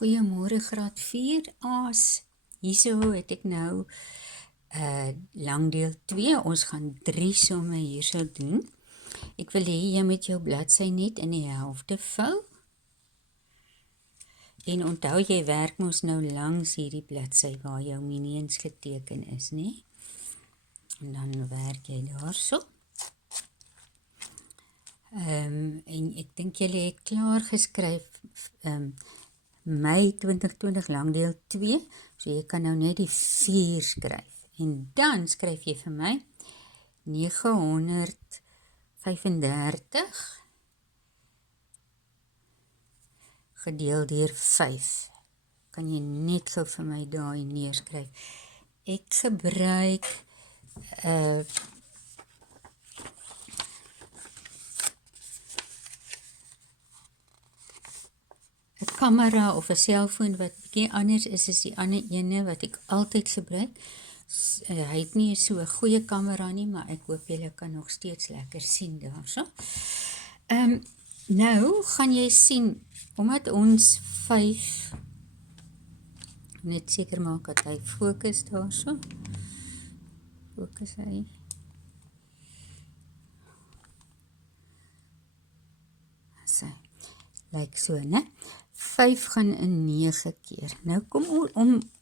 Goeiemôre graad 4 A's. Hierso het ek nou lang deel 2. Ons gaan 3 somme hierso doen. Ek wil hê jy met jou bladsy net in die helfte vou. En onthou jy werk mos nou langs hierdie bladsy waar jou miniens geteken is, né? En dan werk jy daarso. En ek dink julle het klaar geskryf Mei 2020 lang deel 2, so jy kan nou net die 4 skryf. En dan skryf jy vir my 935 gedeel deur 5. Kan jy net gou vir my daai neerskryf. Ek gebruik 'n kamera of 'n selfoon wat bietjie anders is as die ander ene wat ek altyd gebruik. Hy het nie so 'n goeie kamera nie, maar ek hoop julle kan nog steeds lekker sien daarso. Nou gaan jy sien, omdat ons 5 net seker maak dat hy fokus daarso. Fokus hy. So, lyk so, né? 5 gaan in 9 keer. Nou kom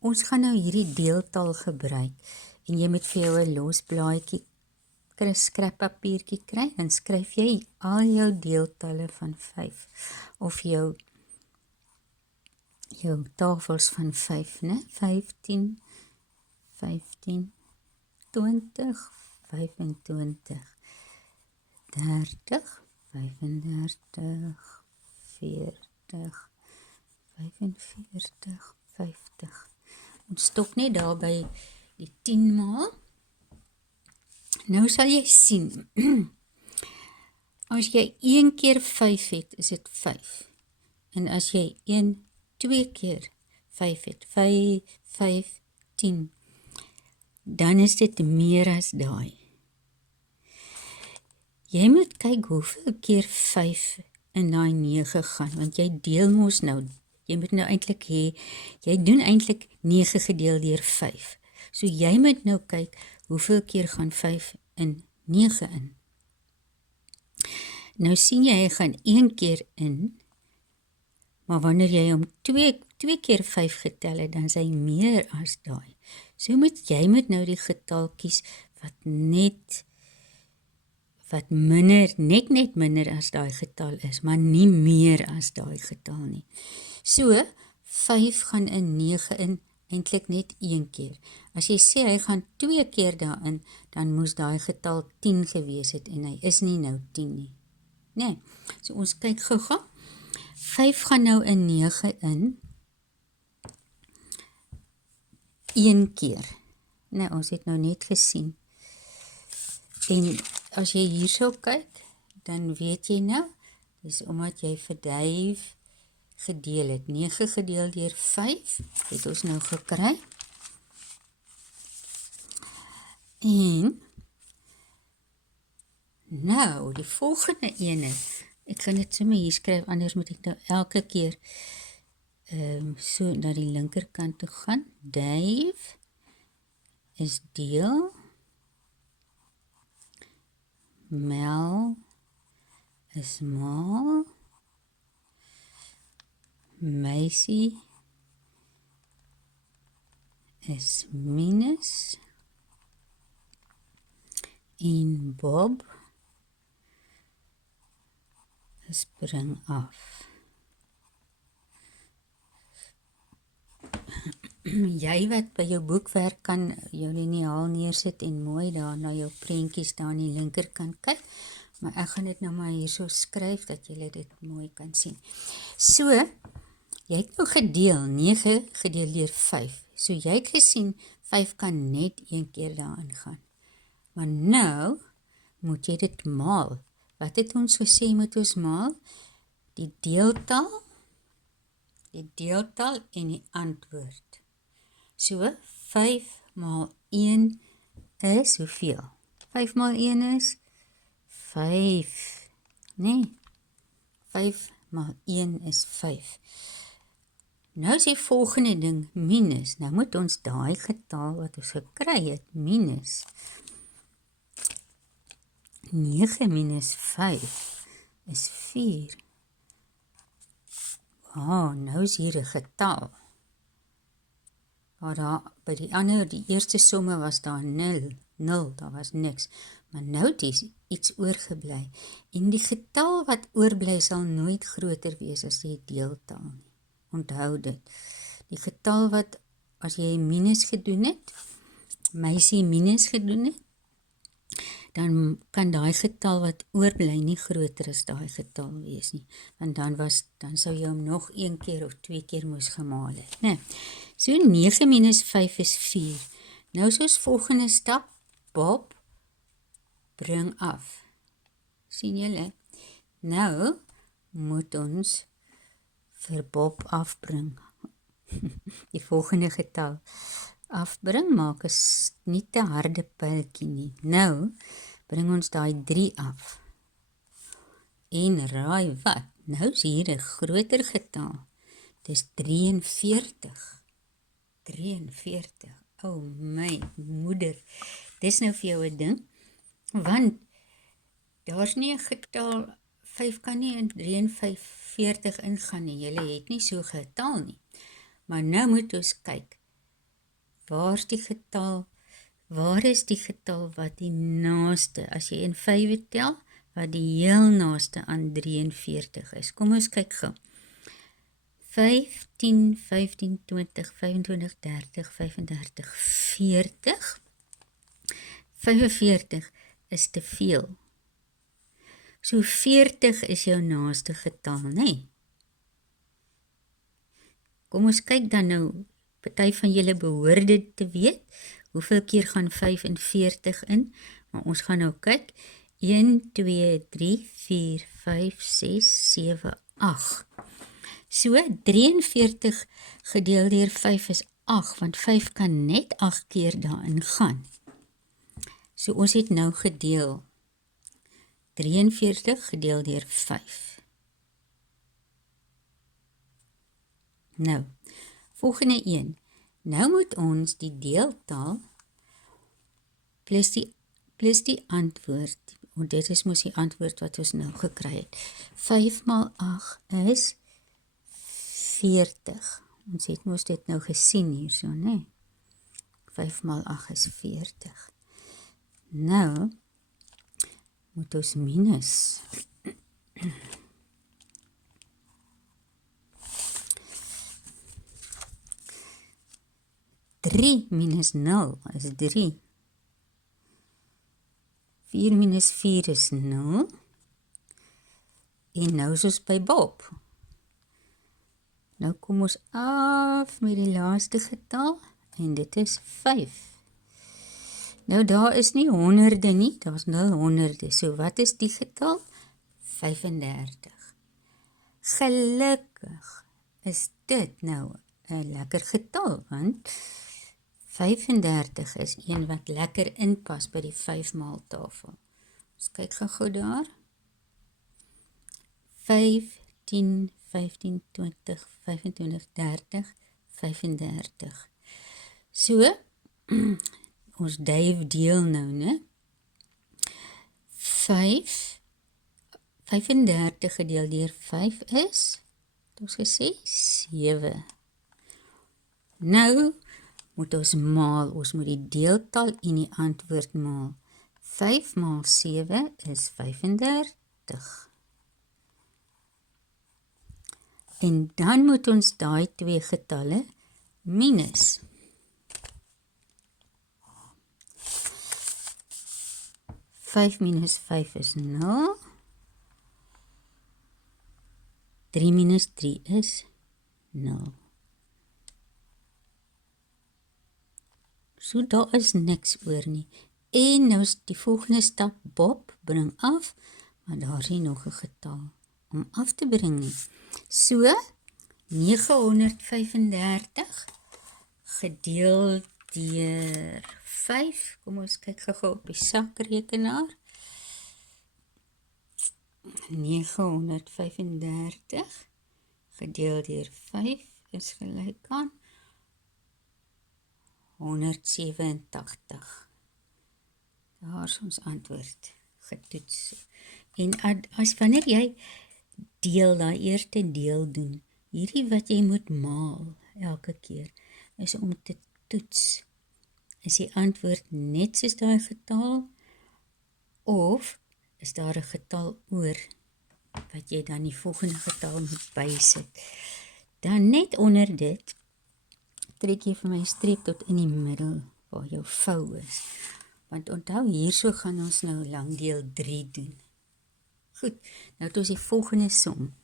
ons gaan nou hierdie deeltal gebruik. En jy moet vir jou 'n los blaadjie, skrappapiertjie kry, en skryf jy al jou deeltalle van 5. Of jou tafels van 5, né? 15, 20, 25, 30, 35, 40, 45, 50. Ons stop net daar by die 10 maal. Nou sal jy sien, as jy 1 keer 5 het, is dit 5. En as jy 2 keer 5 het, 5, 10, dan is dit meer as daai. Jy moet kyk hoeveel keer 5 in daai 9 gaan, want jy deel mos nou. Jy moet nou eintlik hê, jy doen eintlik 9 gedeel deur 5. So jy moet nou kyk, hoeveel keer gaan 5 in 9 in. Nou sien jy, hy gaan 1 keer in, maar wanneer jy hom 2 keer 5 getel het, dan is hy meer as daai. So jy moet nou die getal kies wat minder, net minder as daai getal is, maar nie meer as daai getal nie. So, 5 gaan in 9 in, eintlik net 1 keer. As jy sê hy gaan 2 keer daarin, dan moes daai getal 10 gewees het, en hy is nie nou 10 nie. Nee, so ons kyk gou-gou. 5 gaan nou in 9 in, 1 keer. Nou, ons het nou net gesien. En as jy hierso kyk, dan weet jy nou, dis omdat jy verduif gedeel het. 9 gedeel deur 5, het ons nou gekry. En, nou, die volgende ene, ek gaan dit sommer hier skryf, anders moet ek nou elke keer so na die linkerkant toe gaan. Duif is deel, mel is maal, meisie is minus, en Bob is bring af. Jy wat by jou boekwerk kan jou liniaal neersit en mooi daar na jou prentjies daar aan die linkerkant kyk, maar ek gaan dit nou maar hier so skryf, dat jy dit mooi kan sien. So, jy het nou gedeel, 9 gedeel deur 5, so jy het gesien, 5 kan net 1 keer daarin gaan. Maar nou, moet jy dit maal. Wat het ons gesê moet ons maal? Die deeltal en die antwoord. So, 5 maal 1 is hoeveel? 5 maal 1 is 5, nee, 5 maal 1 is 5. Nou is die volgende ding, minus. Nou moet ons daai getal wat ons gekry het, minus 9 minus 5 is 4. Nou is hier 'n getal. Maar daar, by die eerste somme was daar 0, daar was niks. Maar nou het iets oorgebly. En die getal wat oorbly sal nooit groter wees as die deeltal nie. Onthou dit. Die getal wat, as jy minus gedoen het, meisie minus gedoen het, dan kan daai getal wat oorbly nie groter as daai getal wees nie. Want dan sou jy hom nog 1 keer of 2 keer moes gemaal het. Nee. So 9 minus 5 is 4. Nou is ons volgende stap, Bob, bring af. Sien julle? Nou moet ons vir Bob afbring. Die volgende getal afbring, maak is nie te harde pyltjie nie. Nou bring ons daai 3 af. En raai wat? Nou is hier 'n groter getal. Dis 43. 43. My moeder. Dis nou vir jou 'n ding, want daar's nie 'n getal, 5 kan nie in 43 ingaan nie. Julle het nie so getal nie. Maar nou moet ons kyk. Waar is die getal wat die naaste, as jy in 5 tel, wat die heel naaste aan 43 is? Kom ons kyk gou. 5, 10, 15, 20, 25, 30, 35, 40. 45 is te veel. So 40 is jou naaste getal, nee? Kom ons kyk dan nou, party van julle behoort dit te weet, hoeveel keer gaan 45 in, maar ons gaan nou kyk, 1, 2, 3, 4, 5, 6, 7, 8. So, 43 gedeel deur 5 is 8, want 5 kan net 8 keer daarin gaan. So, ons het nou gedeel 43 gedeel deur 5. Nou, volgende een. Nou moet ons die deeltal plus die antwoord, want dit is mos die antwoord wat ons nou gekry het. 5 maal 8 is 40. Ons het mos dit nou gesien hierso, né? 5 maal 8 is 40. Nou moet ons minus. 3 minus 0 is 3. 4 minus 4 is 0. En nou is ons by Bob. Nou kom ons af met die laaste getal, en dit is 5. Nou daar is nie honderde nie, daar is 0 honderde. So wat is die getal? 35. Gelukkig is dit nou 'n lekker getal, want 35 is een wat lekker inpas by die 5 maal tafel. Ons kyk gou daar. 5, 10, 15, 20, 25, 30, 35. So, ons deel nou, né? 35 gedeel deur 5 is, het ons gesê, 7. Nou moet ons maal, ons moet die deeltal en die antwoord maal. 5 maal 7 is 35. En dan moet ons daai 2 getalle minus. Vijf minus 5 is 0. 3 minus 3 is 0. So daar is niks oor nie. En nou is die volgende stap, Bob, bring af, maar daar is nie nog 'n getal om af te bring nie. So, 935 gedeel deur 5, kom ons kyk gou op die sakrekenaar. 935 gedeel deur 5 is gelyk aan 187. Daar is ons antwoord getoets. En as wanneer jy deel, daai eerste deel doen, hierdie wat jy moet maal elke keer, is om te toets. Is die antwoord net soos daai getal, of is daar 'n getal oor, wat jy dan die volgende getal moet bysit. Dan net onder dit, trek jy vir my 'n streep tot in die middel, waar jou vou is. Want onthou, hierso gaan ons nou langdeel 3 doen. Goed, nou het ons die volgende som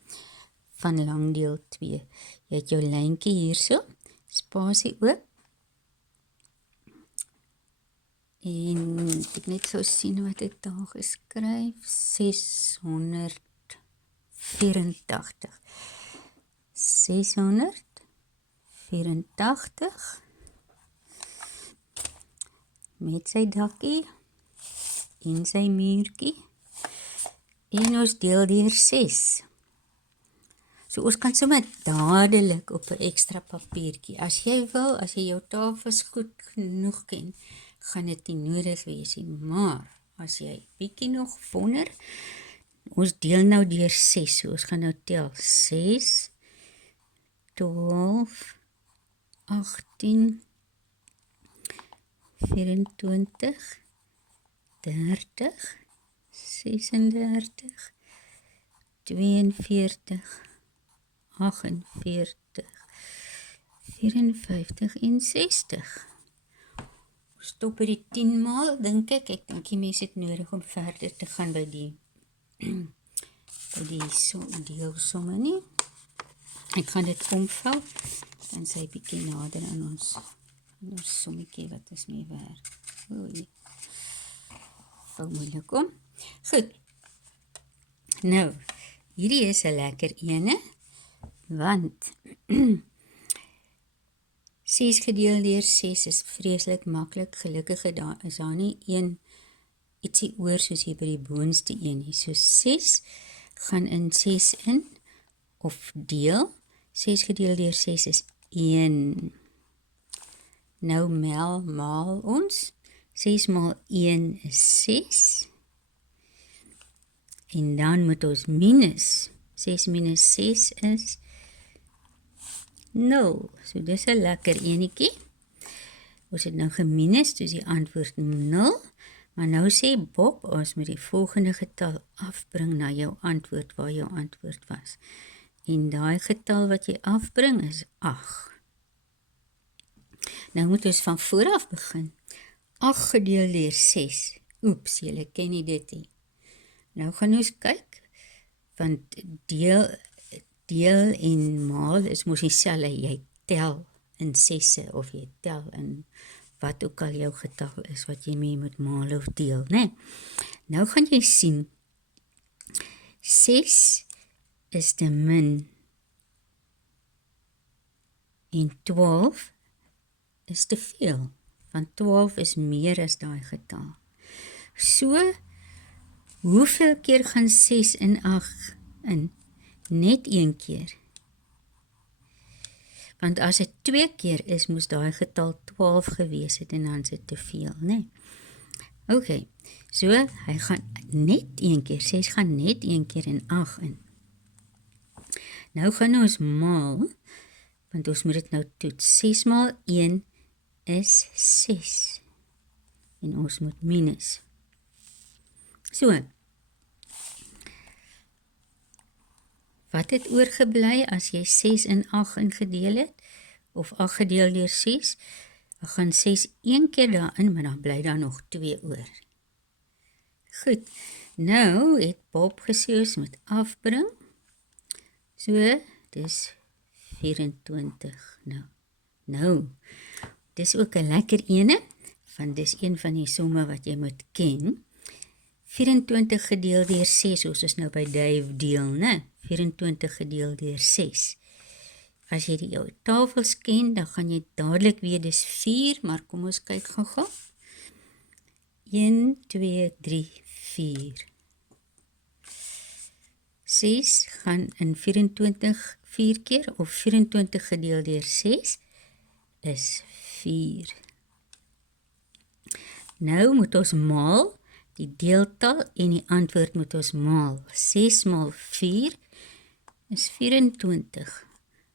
van langdeel 2. Jy het jou lyntjie hierso, spasie oop, en ek net so sien wat ek daar geskryf, 684. 684, met sy dakkie, en sy muurtjie, en ons deel deur 6. So ons kan sommer dadelik op 'n ekstra papiertjie, as jy wil, as jy jou tafels goed genoeg ken, gaan dit nie nodig wees nie, maar as jy bietjie nog wonder, ons deel nou deur 6, so ons gaan nou tel 6, 12, 18, 24, 30, 36, 42, 48, 54 en 60. Stop by die 10 maal, dink ek dink die mens het nodig om verder te gaan by die deelsomme nie. Ek gaan dit omvou, dan sy bietjie nader aan ons sommetjie wat is mee werk. Oei, vou moeilik om. Goed, nou, hierdie is 'n lekker ene, want 6 gedeel deur 6 is vreeslik maklik, gelukkig is daar nie ietsie oor soos hier by die boonste een nie. So 6 gaan in 6 in, of deel, 6 gedeel deur 6 is 1. Nou maal ons, 6 maal 1 is 6, en dan moet ons minus, 6 minus 6 is 0, so dis 'n lekker enetjie. Ons het nou geminus, dus die antwoord 0, maar nou sê Bob, ons moet die volgende getal afbring na jou antwoord, waar jou antwoord was. En daai getal wat jy afbring is 8. Nou moet ons van vooraf begin. 8 gedeel deur 6, oeps, julle ken nie dit nie. Nou gaan ons kyk, want deel en maal is mos dieselfde, jy tel in 6 of jy tel in wat ook al jou getal is wat jy mee moet maal of deel, né? Nou gaan jy sien, 6 is te min en 12 is te veel, want 12 is meer as daai getal. So, hoeveel keer gaan 6 in 8 in? Net 1 keer. Want as dit 2 keer is, moes daai getal 12 gewees het en dan is dit te veel, né? Ok, so hy gaan net 1 keer, 6 gaan net 1 keer in 8 in. Nou gaan ons maal, want ons moet dit nou toets. 6 maal 1 is 6. En ons moet minus. So, wat het oorgebly as jy 6 in 8 ingedeel het, of 8 gedeel deur 6, dan gaan 6 1 keer daarin, maar dan bly daar nog 2 oor. Goed, nou het Bob gesê ons moet afbring, so, dis 24, nou, dis ook 'n lekker ene, want dis een van die somme wat jy moet ken. 24 gedeel deur 6, ons is nou by deel, né? 24 gedeel deur 6. As jy die jou tafels ken, dan gaan jy dadelik weet, dis 4, maar kom ons kyk gou-gou. 1, 2, 3, 4. 6 gaan in 24 4 keer, of 24 gedeel deur 6 is 4. Nou moet ons maal die deeltal en die antwoord moet ons maal. 6 maal 4 is 24.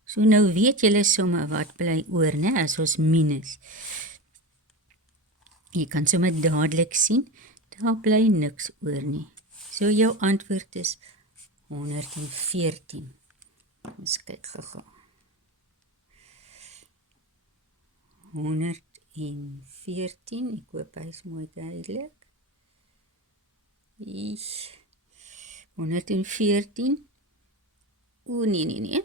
So nou weet julle sommer wat bly oor, né, as ons minus. Jy kan sommer dadelik sien, daar bly niks oor nie. So jou antwoord is 114. Ons kyk gou-gou. 114, ek hoop hy is mooi duidelik. 114, nee.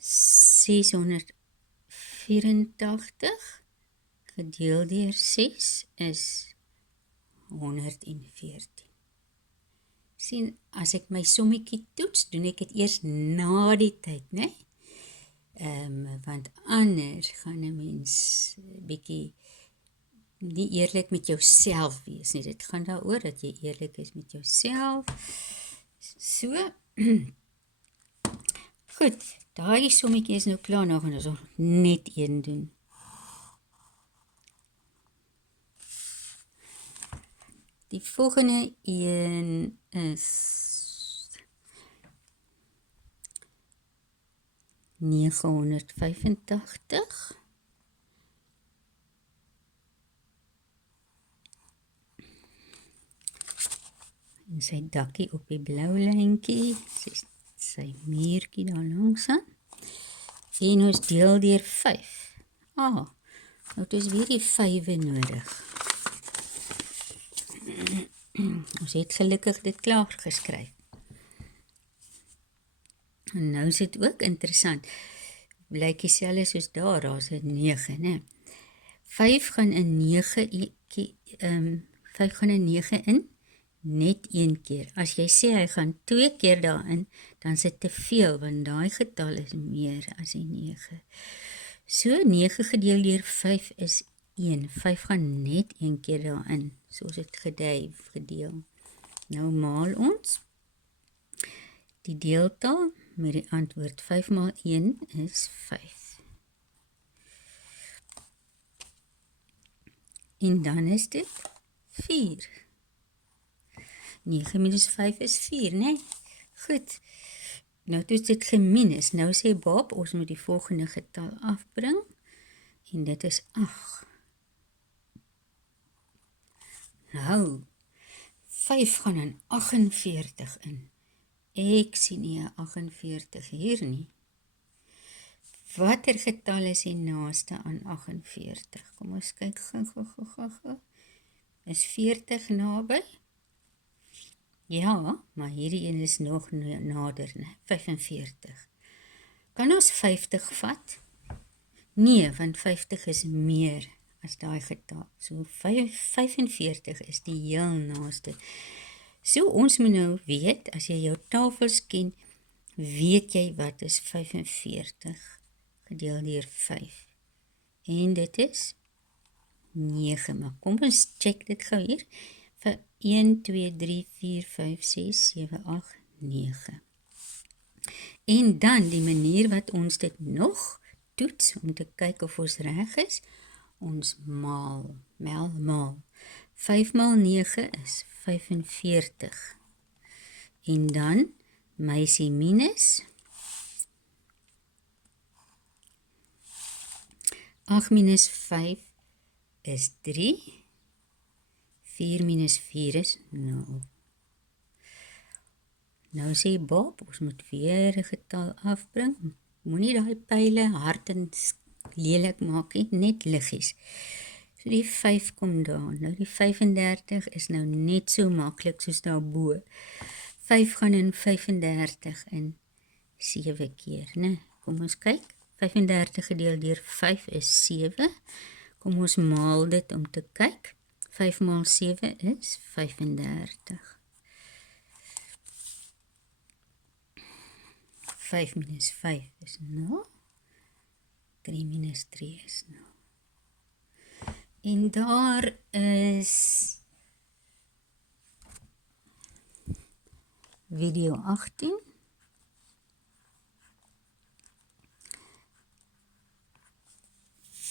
684 gedeel deur 6 is 114. Sien, as ek my sommetjie toets, doen ek dit eers na die tyd, né? Want anders gaan 'n mens bietjie nie eerlik met jouself wees nie. Dit gaan daaroor dat jy eerlik is met jouself. So, goed, daai sommetjie is nou klaar, nou gaan ons nog net een doen. Die volgende een is 985. En sy dakkie op die blou lyntjie, sy muurtjie daar langs aan. En ons deel deur 5. Nou het ons weer die 5 nodig. Ons het gelukkig dit klaar geskryf. En nou is dit ook interessant. Blyk dieselfde soos daar is 'n 9, né? 5 gaan 'n 9 in, net een keer. As jy sê hy gaan 2 keer daarin, dan is dit te veel, want daai getal is meer as die 9. So, 9 gedeel deur 5 is 1. 5 gaan net een keer daarin, soos het gedeel. Nou maal ons die deeltal met die antwoord 5 maal 1 is 5. En dan is dit 4. 9 minus 5 is 4, né? Goed. Nou het ons dit geminus. Nou sê Bob, ons moet die volgende getal afbring. En dit is 8. Nou, 5 gaan in 48 in. Ek sien nie 'n 48 hier nie. Watter getal is die naaste aan 48? Kom ons kyk gou. Is 40 naby? Ja, maar hierdie een is nog nader, né? 45. Kan ons 50 vat? Nee, want 50 is meer as daai getal. So 45 is die heel naaste. So ons moet nou weet, as jy jou tafels ken, weet jy wat is 45 gedeel deur 5. En dit is 9, maar kom ons check dit gou hier. Vir 1, 2, 3, 4, 5, 6, 7, 8, 9. En dan die manier wat ons dit nog toets, om te kyk of ons reg is, ons maal. 5 maal 9 is 45. En dan, meisie minus, 8 minus 5 is 3, 4 minus 4 is 0. Nou sê Bob, ons moet weer 'n getal afbring. Moenie daai pyle hard en lelik maak nie, net liggies. So die 5 kom daar. Nou die 35 is nou net so maklik soos daarbo. 5 gaan in 35 in 7 keer, né? Kom ons kyk. 35 gedeel deur 5 is 7. Kom ons maal dit om te kyk. 5 maal 7 is 35. 5 minus 5 is 0. 3 minus 3 is 0. En daar is video 18.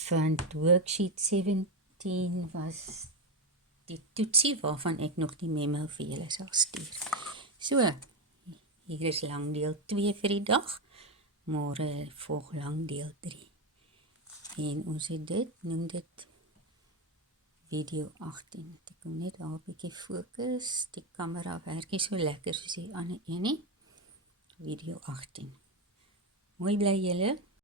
want worksheet 17 was die toetsie waarvan ek nog die memo vir julle sal stuur. So, hier is lang deel 2 vir die dag, môre volg lang deel 3. En ons het dit, noem dit video 18. Ek kom net daar 'n bietjie fokus, die kamera werk nie so lekker soos die ander een nie. Video 18. Mooi bly julle.